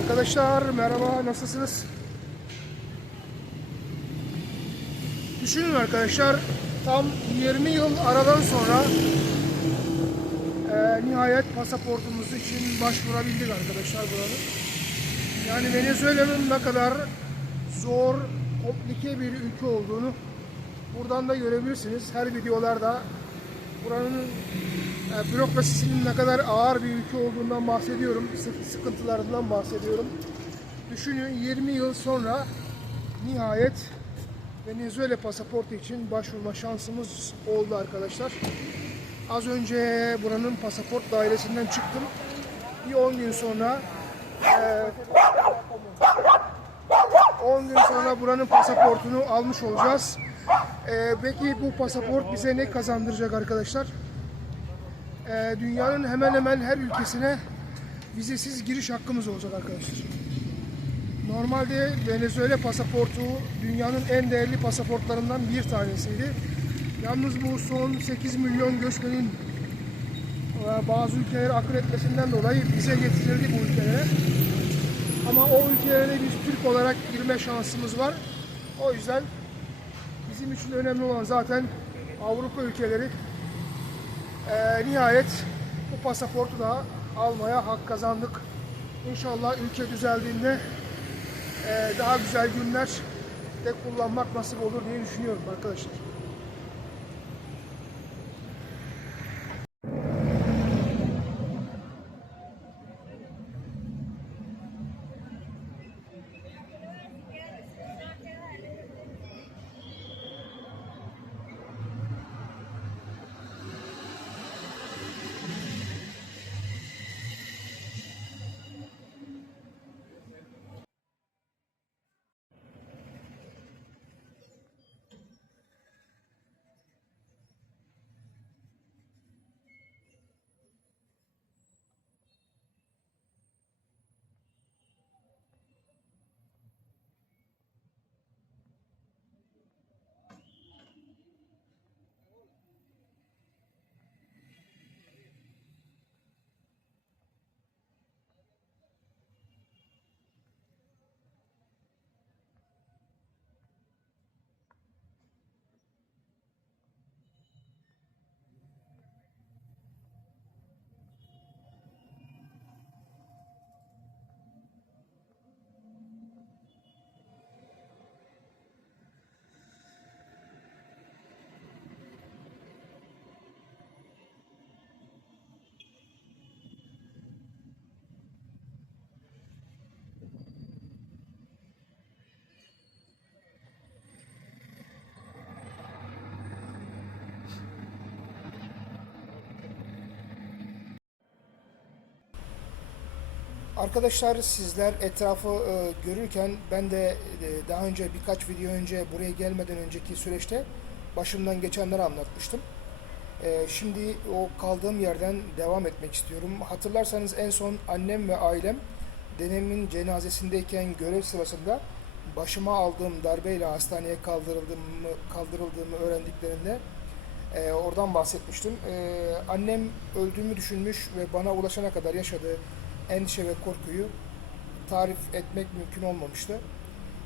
Arkadaşlar merhaba nasılsınız? Düşünün arkadaşlar tam 20 yıl aradan sonra e, nihayet pasaportumuz için başvurabildik arkadaşlar buranın. Yani Venezuela'nın ne kadar zor, komplike bir ülke olduğunu buradan da görebilirsiniz. Her videolarda buranın e, bürokrasisinin ne kadar ağır bir ülke olduğundan bahsediyorum. Sık- Sıkıntılarından bahsediyorum. Düşünün 20 yıl sonra nihayet Venezuela pasaportu için başvurma şansımız oldu arkadaşlar. Az önce buranın pasaport dairesinden çıktım. Bir 10 gün sonra e, 10 gün sonra buranın pasaportunu almış olacağız. E, peki bu pasaport bize ne kazandıracak arkadaşlar? e, dünyanın hemen hemen her ülkesine vizesiz giriş hakkımız olacak arkadaşlar. Normalde Venezuela pasaportu dünyanın en değerli pasaportlarından bir tanesiydi. Yalnız bu son 8 milyon göçmenin e, bazı ülkelere akın etmesinden dolayı vize getirildi bu ülkelere. Ama o ülkelere biz Türk olarak girme şansımız var. O yüzden bizim için önemli olan zaten Avrupa ülkeleri ee, nihayet bu pasaportu da almaya hak kazandık. İnşallah ülke düzeldiğinde e, daha güzel günler de kullanmak nasip olur diye düşünüyorum arkadaşlar. Arkadaşlar sizler etrafı e, görürken ben de e, daha önce birkaç video önce buraya gelmeden önceki süreçte başımdan geçenleri anlatmıştım. E, şimdi o kaldığım yerden devam etmek istiyorum. Hatırlarsanız en son annem ve ailem denemin cenazesindeyken görev sırasında başıma aldığım darbeyle hastaneye kaldırıldığımı, kaldırıldığımı öğrendiklerinde e, oradan bahsetmiştim. E, annem öldüğümü düşünmüş ve bana ulaşana kadar yaşadığı endişe ve korkuyu tarif etmek mümkün olmamıştı.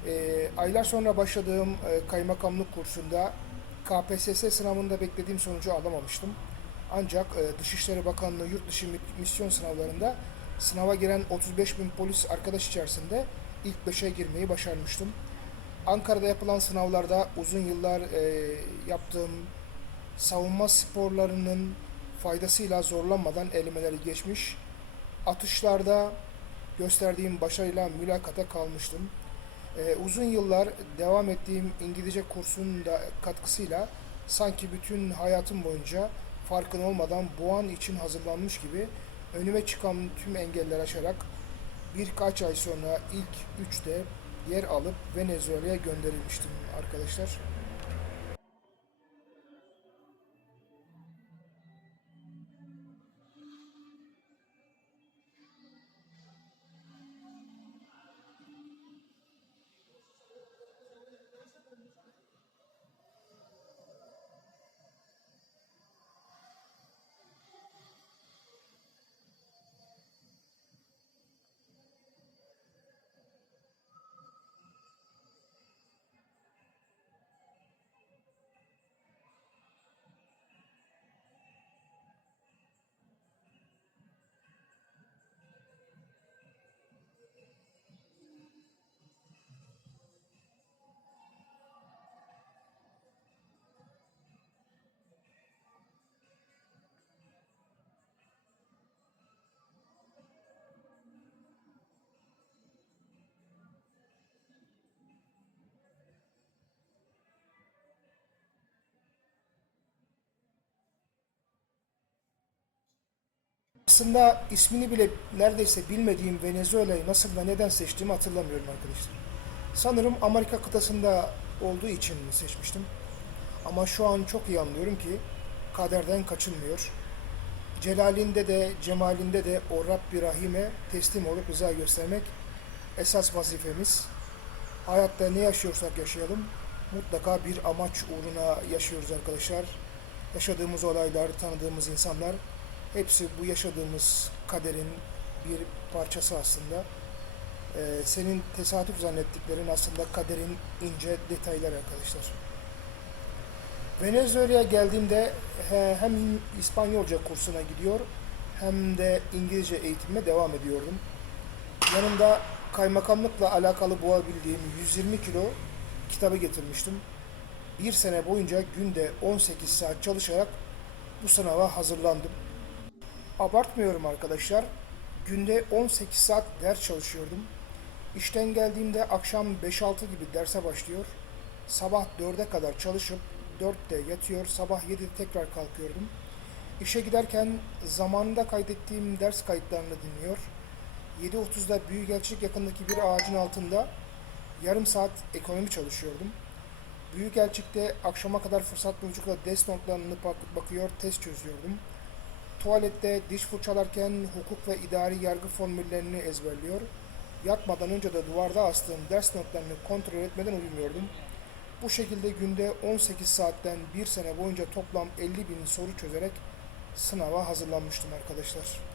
E, aylar sonra başladığım e, kaymakamlık kursunda KPSS sınavında beklediğim sonucu alamamıştım. Ancak e, Dışişleri Bakanlığı yurt dışı mi- misyon sınavlarında sınava giren 35 bin polis arkadaş içerisinde ilk 5'e girmeyi başarmıştım. Ankara'da yapılan sınavlarda uzun yıllar e, yaptığım savunma sporlarının faydasıyla zorlanmadan elemeleri geçmiş. Atışlarda gösterdiğim başarıyla mülakata kalmıştım. Ee, uzun yıllar devam ettiğim İngilizce kursunun da katkısıyla sanki bütün hayatım boyunca farkın olmadan bu an için hazırlanmış gibi önüme çıkan tüm engeller aşarak birkaç ay sonra ilk üçte yer alıp Venezuela'ya gönderilmiştim arkadaşlar. Aslında ismini bile neredeyse bilmediğim Venezuela'yı nasıl ve neden seçtiğimi hatırlamıyorum arkadaşlar. Sanırım Amerika kıtasında olduğu için seçmiştim. Ama şu an çok iyi anlıyorum ki kaderden kaçınmıyor. Celalinde de cemalinde de o Rabbi Rahim'e teslim olup rıza göstermek esas vazifemiz. Hayatta ne yaşıyorsak yaşayalım mutlaka bir amaç uğruna yaşıyoruz arkadaşlar. Yaşadığımız olaylar, tanıdığımız insanlar hepsi bu yaşadığımız kaderin bir parçası aslında. Ee, senin tesadüf zannettiklerin aslında kaderin ince detayları arkadaşlar. Venezuela'ya geldiğimde he- hem İspanyolca kursuna gidiyor hem de İngilizce eğitimime devam ediyordum. Yanımda kaymakamlıkla alakalı bulabildiğim 120 kilo kitabı getirmiştim. Bir sene boyunca günde 18 saat çalışarak bu sınava hazırlandım. Abartmıyorum arkadaşlar. Günde 18 saat ders çalışıyordum. İşten geldiğimde akşam 5-6 gibi derse başlıyor. Sabah 4'e kadar çalışıp 4'te yatıyor, sabah 7'de tekrar kalkıyordum. İşe giderken zamanında kaydettiğim ders kayıtlarını dinliyor. 7.30'da Büyükelçilik yakındaki bir ağacın altında yarım saat ekonomi çalışıyordum. Büyükelçik'te akşama kadar fırsat buldukça ders notlarını bak- bakıyor, test çözüyordum. Tuvalette diş fırçalarken hukuk ve idari yargı formüllerini ezberliyor. Yatmadan önce de duvarda astığım ders notlarını kontrol etmeden uyumuyordum. Bu şekilde günde 18 saatten bir sene boyunca toplam 50 bin soru çözerek sınava hazırlanmıştım arkadaşlar.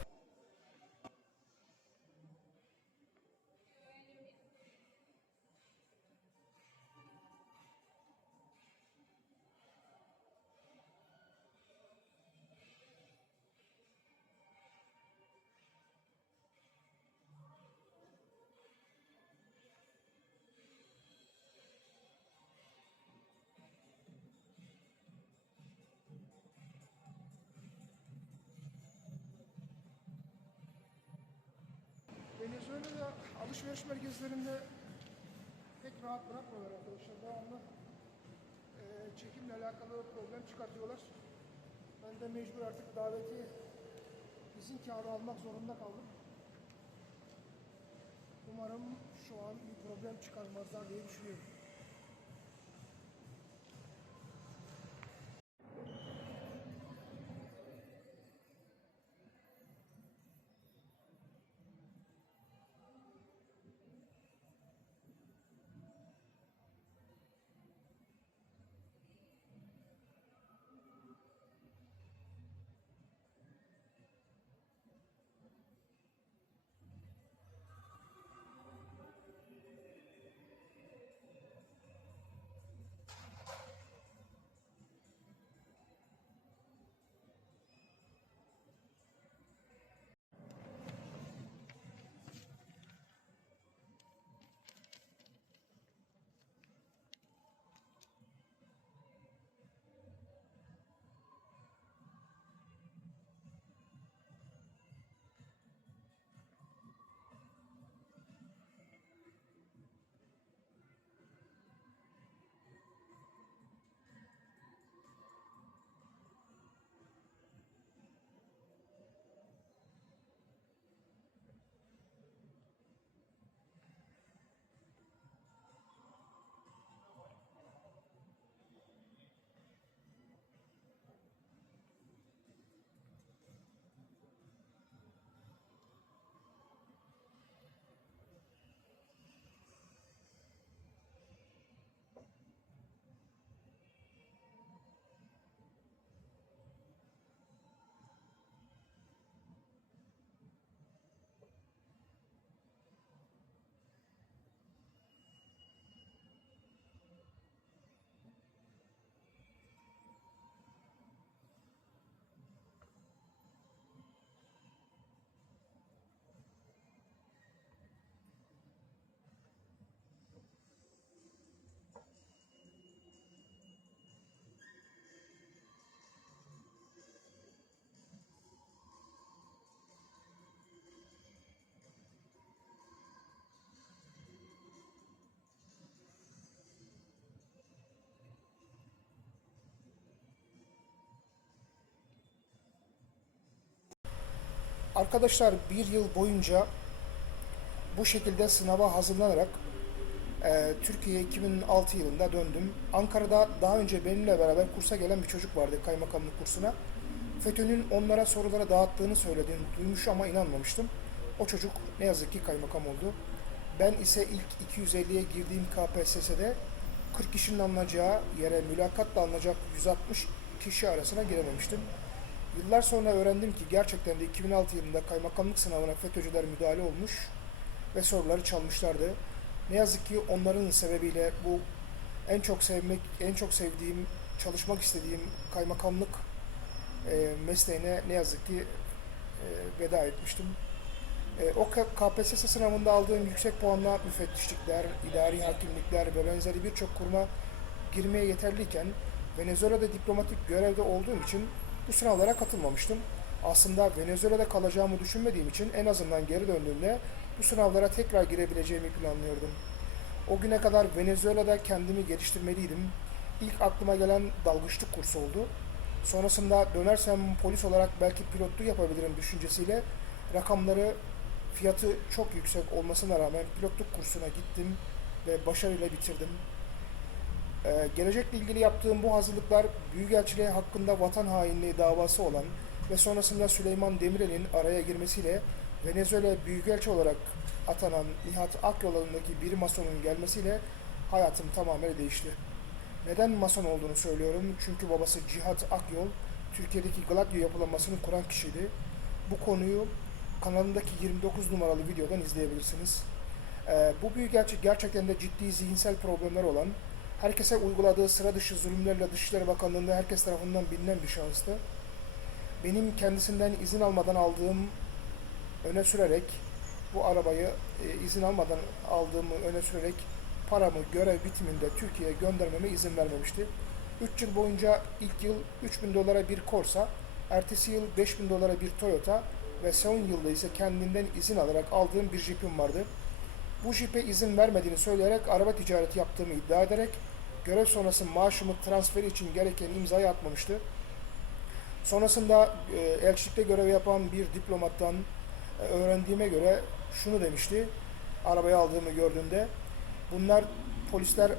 Venezuela'da alışveriş merkezlerinde pek rahat bırakmıyorlar arkadaşlar. Devamlı e, çekimle alakalı problem çıkartıyorlar. Ben de mecbur artık daveti izin kağıdı almak zorunda kaldım. Umarım şu an bir problem çıkarmazlar diye düşünüyorum. Arkadaşlar bir yıl boyunca bu şekilde sınava hazırlanarak e, Türkiye'ye 2006 yılında döndüm. Ankara'da daha önce benimle beraber kursa gelen bir çocuk vardı kaymakamlık kursuna. FETÖ'nün onlara sorulara dağıttığını söylediğini duymuş ama inanmamıştım. O çocuk ne yazık ki kaymakam oldu. Ben ise ilk 250'ye girdiğim KPSS'de 40 kişinin alınacağı yere mülakatla alınacak 160 kişi arasına girememiştim. Yıllar sonra öğrendim ki gerçekten de 2006 yılında kaymakamlık sınavına FETÖ'cüler müdahale olmuş ve soruları çalmışlardı. Ne yazık ki onların sebebiyle bu en çok sevmek, en çok sevdiğim, çalışmak istediğim kaymakamlık e, mesleğine ne yazık ki e, veda etmiştim. E, o KPSS sınavında aldığım yüksek puanla müfettişlikler, idari hakimlikler ve benzeri birçok kuruma girmeye yeterliyken Venezuela'da diplomatik görevde olduğum için bu sınavlara katılmamıştım. Aslında Venezuela'da kalacağımı düşünmediğim için en azından geri döndüğümde bu sınavlara tekrar girebileceğimi planlıyordum. O güne kadar Venezuela'da kendimi geliştirmeliydim. İlk aklıma gelen dalgıçlık kursu oldu. Sonrasında dönersem polis olarak belki pilotluk yapabilirim düşüncesiyle rakamları fiyatı çok yüksek olmasına rağmen pilotluk kursuna gittim ve başarıyla bitirdim. Ee, gelecekle ilgili yaptığım bu hazırlıklar Büyükelçiliğe hakkında vatan hainliği davası olan ve sonrasında Süleyman Demirel'in araya girmesiyle Venezuela Büyükelçi olarak atanan Nihat Akyol bir masonun gelmesiyle hayatım tamamen değişti. Neden mason olduğunu söylüyorum? Çünkü babası Cihat Akyol, Türkiye'deki Gladio yapılanmasını kuran kişiydi. Bu konuyu kanalındaki 29 numaralı videodan izleyebilirsiniz. Ee, bu büyükelçi gerçekten de ciddi zihinsel problemler olan, herkese uyguladığı sıra dışı zulümlerle Dışişleri Bakanlığı'nda herkes tarafından bilinen bir şahıstı. Benim kendisinden izin almadan aldığım öne sürerek bu arabayı e, izin almadan aldığımı öne sürerek paramı görev bitiminde Türkiye'ye göndermeme izin vermemişti. 3 yıl boyunca ilk yıl 3000 dolara bir Corsa, ertesi yıl 5000 dolara bir Toyota ve son yılda ise kendinden izin alarak aldığım bir Jeep'im vardı. Bu Jeep'e izin vermediğini söyleyerek araba ticareti yaptığımı iddia ederek görev sonrası maaşımı transferi için gereken imzayı atmamıştı. Sonrasında e, elçilikte görev yapan bir diplomattan e, öğrendiğime göre şunu demişti. Arabayı aldığımı gördüğünde bunlar polisler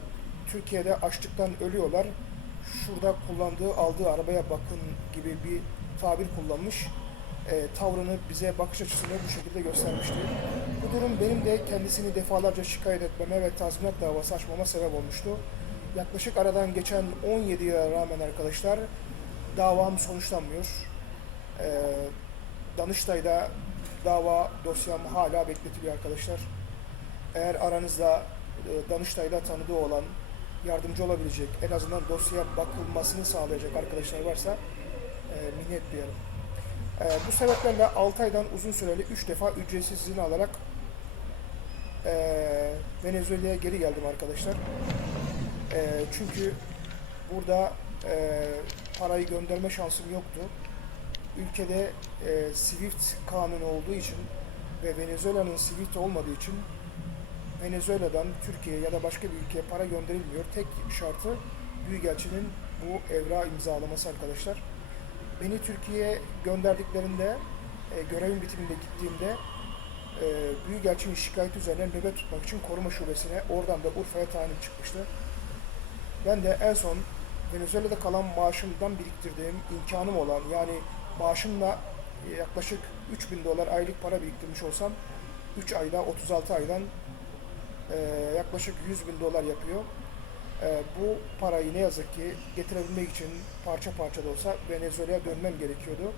Türkiye'de açlıktan ölüyorlar. Şurada kullandığı, aldığı arabaya bakın gibi bir tabir kullanmış. E, tavrını bize bakış açısını bu şekilde göstermişti. Bu durum benim de kendisini defalarca şikayet etmeme ve tazminat davası açmama sebep olmuştu. Yaklaşık aradan geçen 17 yıla rağmen arkadaşlar davam sonuçlanmıyor. Ee, Danıştay'da dava dosyam hala bekletiliyor arkadaşlar. Eğer aranızda e, Danıştay'da tanıdığı olan, yardımcı olabilecek, en azından dosyaya bakılmasını sağlayacak arkadaşlar varsa e, minnet duyarım. E, bu sebeplerle 6 aydan uzun süreli 3 defa ücretsiz izin alarak e, Venezuela'ya geri geldim arkadaşlar. E, çünkü burada e, parayı gönderme şansım yoktu. Ülkede e, Swift kanunu olduğu için ve Venezuela'nın Swift olmadığı için Venezuela'dan Türkiye'ye ya da başka bir ülkeye para gönderilmiyor. Tek şartı Büyükelçinin bu evra imzalaması arkadaşlar. Beni Türkiye'ye gönderdiklerinde e, görevin bitiminde gittiğimde e, Büyükelçinin şikayeti üzerine nöbet tutmak için koruma şubesine oradan da Urfa'ya tayin çıkmıştı. Ben de en son Venezuela'da kalan maaşımdan biriktirdiğim imkanım olan yani maaşımla e, yaklaşık 3000 dolar aylık para biriktirmiş olsam 3 ayda 36 aydan e, yaklaşık 100 bin dolar yapıyor. E, bu parayı ne yazık ki getirebilmek için parça parça da olsa Venezuela'ya dönmem gerekiyordu.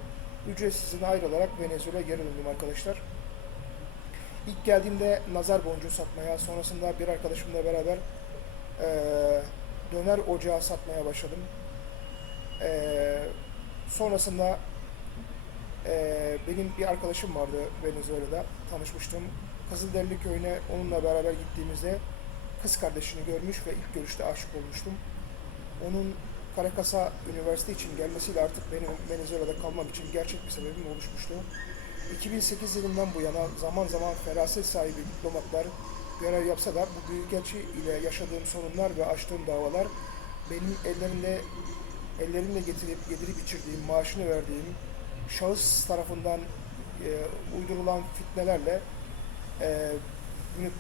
Ücretsiz izine ayrılarak Venezuela'ya geri döndüm arkadaşlar. İlk geldiğimde nazar boncuğu satmaya, sonrasında bir arkadaşımla beraber döner ocağı satmaya başladım. E, sonrasında e, benim bir arkadaşım vardı Venezuela'da, tanışmıştım. Kızılderili köyüne onunla beraber gittiğimizde kız kardeşini görmüş ve ilk görüşte aşık olmuştum. Onun Caracas'a üniversite için gelmesiyle artık benim Venezuela'da kalmam için gerçek bir sebebim oluşmuştu. 2008 yılından bu yana zaman zaman feraset sahibi diplomatlar görev yapsa da bu büyükelçi ile yaşadığım sorunlar ve açtığım davalar benim ellerimle ellerimle getirip yedirip içirdiğim, maaşını verdiğim şahıs tarafından e, uydurulan fitnelerle e,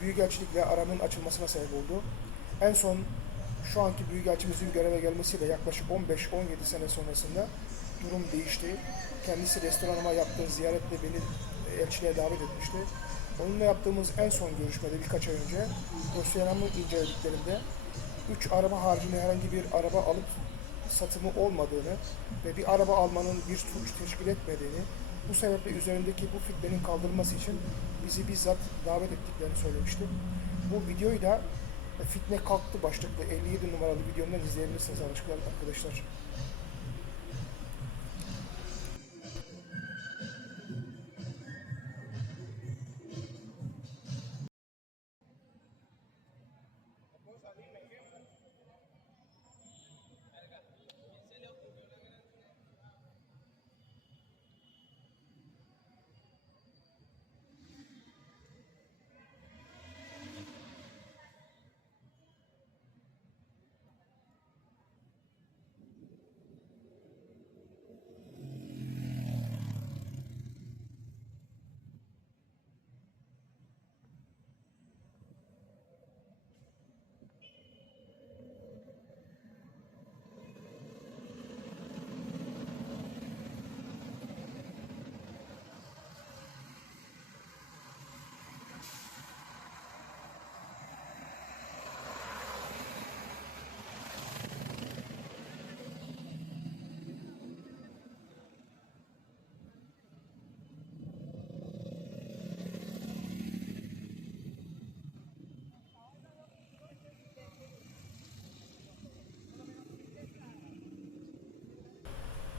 Büyükelçilikle aranın açılmasına sebep oldu. En son şu anki Büyükelçimizin göreve gelmesiyle yaklaşık 15-17 sene sonrasında durum değişti. Kendisi restoranıma yaptığı ziyaretle beni elçiliğe davet etmişti. Onunla yaptığımız en son görüşmede birkaç ay önce dosyalarımı incelediklerinde 3 araba haricinde herhangi bir araba alıp satımı olmadığını ve bir araba almanın bir suç teşkil etmediğini, bu sebeple üzerindeki bu fitnenin kaldırılması için bizi bizzat davet ettiklerini söylemişti. Bu videoyu da e, Fitne Kalktı başlıklı 57 numaralı videomdan izleyebilirsiniz arkadaşlar.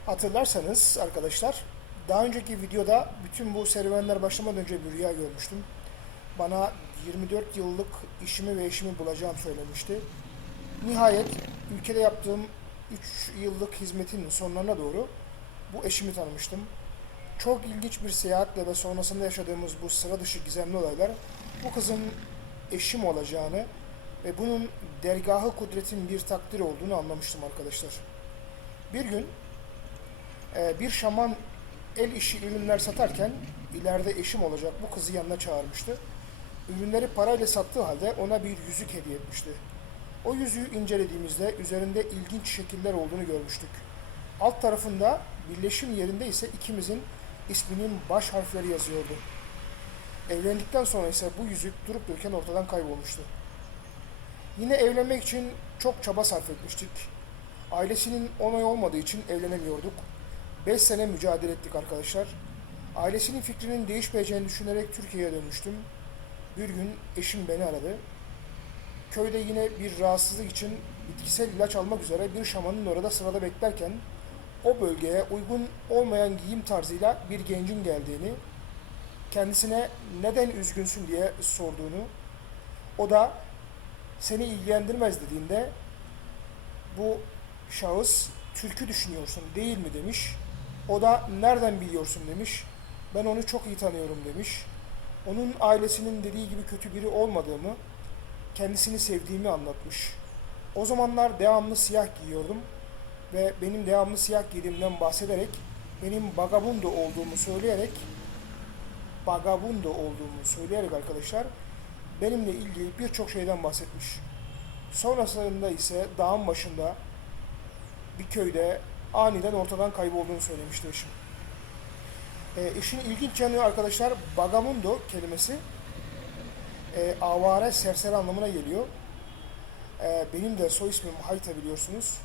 Hatırlarsanız arkadaşlar daha önceki videoda bütün bu serüvenler başlamadan önce bir rüya görmüştüm. Bana 24 yıllık işimi ve eşimi bulacağım söylemişti. Nihayet ülkede yaptığım 3 yıllık hizmetin sonlarına doğru bu eşimi tanımıştım. Çok ilginç bir seyahatle ve sonrasında yaşadığımız bu sıra dışı gizemli olaylar bu kızın eşim olacağını ve bunun dergahı kudretin bir takdir olduğunu anlamıştım arkadaşlar. Bir gün e, bir şaman el işi ürünler satarken ileride eşim olacak bu kızı yanına çağırmıştı. Ürünleri parayla sattığı halde ona bir yüzük hediye etmişti. O yüzüğü incelediğimizde üzerinde ilginç şekiller olduğunu görmüştük. Alt tarafında birleşim yerinde ise ikimizin isminin baş harfleri yazıyordu. Evlendikten sonra ise bu yüzük durup dururken ortadan kaybolmuştu. Yine evlenmek için çok çaba sarf etmiştik. Ailesinin onay olmadığı için evlenemiyorduk. 5 sene mücadele ettik arkadaşlar. Ailesinin fikrinin değişmeyeceğini düşünerek Türkiye'ye dönmüştüm. Bir gün eşim beni aradı. Köyde yine bir rahatsızlık için bitkisel ilaç almak üzere bir şamanın orada sırada beklerken o bölgeye uygun olmayan giyim tarzıyla bir gencin geldiğini, kendisine neden üzgünsün diye sorduğunu, o da seni ilgilendirmez dediğinde bu şahıs türkü düşünüyorsun değil mi demiş. O da nereden biliyorsun demiş. Ben onu çok iyi tanıyorum demiş. Onun ailesinin dediği gibi kötü biri olmadığımı, kendisini sevdiğimi anlatmış. O zamanlar devamlı siyah giyiyordum ve benim devamlı siyah giydiğimden bahsederek benim bagabundo olduğumu söyleyerek bagabundo olduğumu söyleyerek arkadaşlar benimle ilgili birçok şeyden bahsetmiş. Sonrasında ise dağın başında bir köyde aniden ortadan kaybolduğunu söylemişti eşim. E, işin ilginç yanı arkadaşlar Bagamundo kelimesi e, avare serseri anlamına geliyor. E, benim de soy ismim Hayta biliyorsunuz.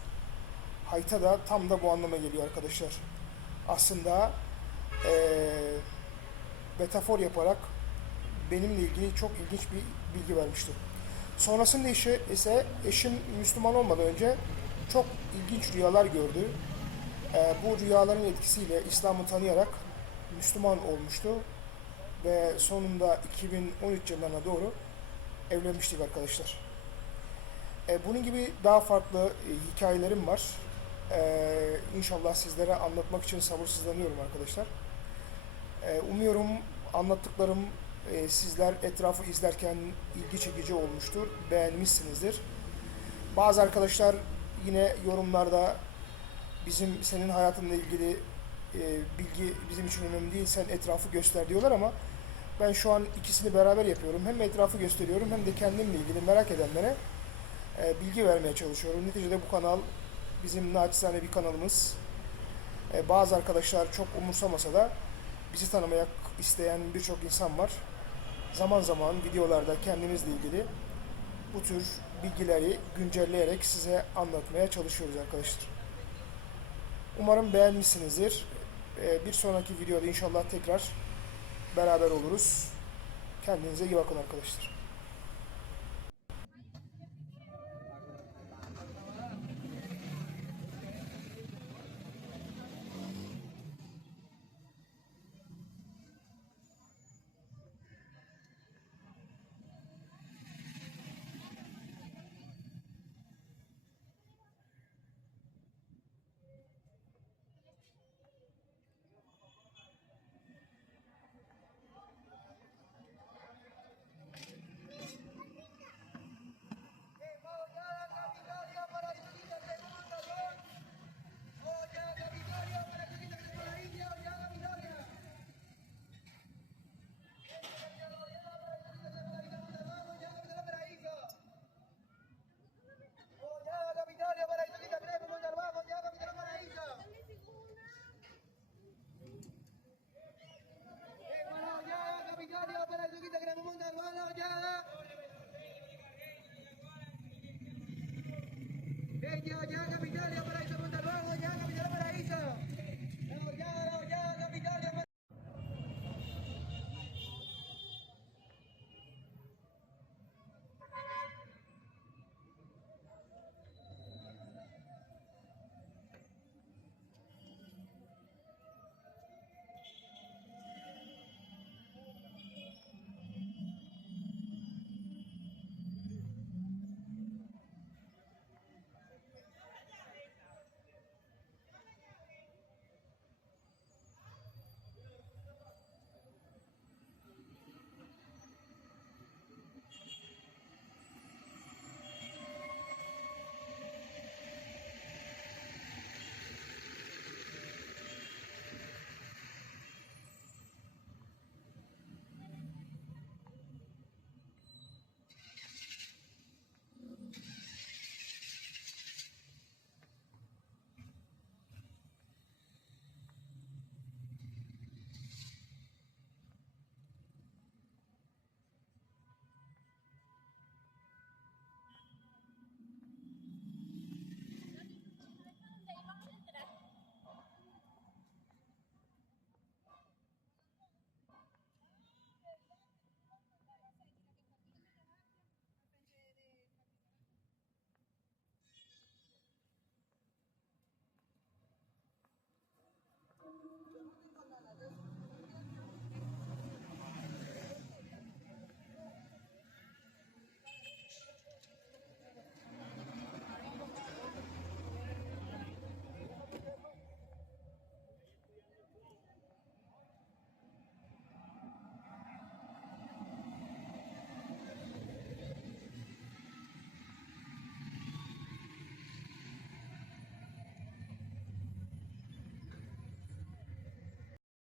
Hayta da tam da bu anlama geliyor arkadaşlar. Aslında e, metafor yaparak benimle ilgili çok ilginç bir bilgi vermişti. Sonrasında işe ise eşim Müslüman olmadan önce çok ilginç rüyalar gördü. E, bu rüyaların etkisiyle İslam'ı tanıyarak Müslüman olmuştu ve sonunda 2013 yıllarına doğru evlenmiştik arkadaşlar. E, bunun gibi daha farklı e, hikayelerim var. E, inşallah sizlere anlatmak için sabırsızlanıyorum arkadaşlar. E, umuyorum anlattıklarım e, sizler etrafı izlerken ilgi çekici olmuştur, beğenmişsinizdir. Bazı arkadaşlar yine yorumlarda bizim senin hayatınla ilgili e, bilgi bizim için önemli değil. Sen etrafı göster diyorlar ama ben şu an ikisini beraber yapıyorum. Hem etrafı gösteriyorum hem de kendimle ilgili merak edenlere e, bilgi vermeye çalışıyorum. Neticede bu kanal bizim naçizane bir kanalımız. E, bazı arkadaşlar çok umursamasa da bizi tanımaya isteyen birçok insan var. Zaman zaman videolarda kendimizle ilgili bu tür bilgileri güncelleyerek size anlatmaya çalışıyoruz arkadaşlar. Umarım beğenmişsinizdir. E, bir sonraki videoda inşallah tekrar beraber oluruz. Kendinize iyi bakın arkadaşlar.